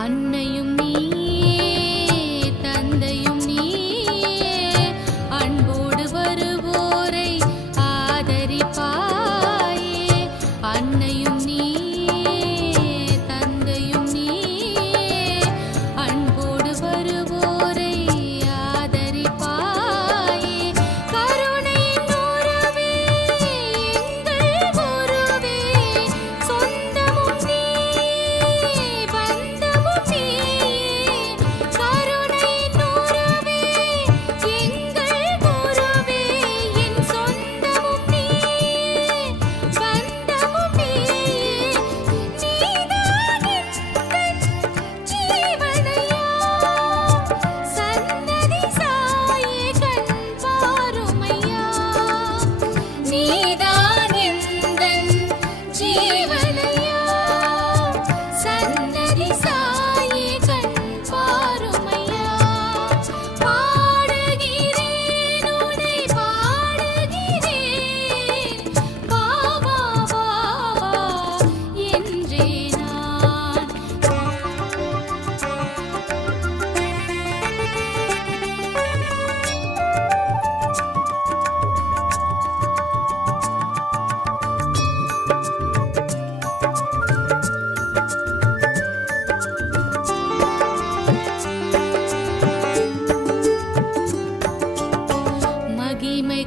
அன்னையும் நீயே தந்தையும் நீயே அன்போடு வருவோரை ஆதரிப்பாயே. அன்னையும் நீ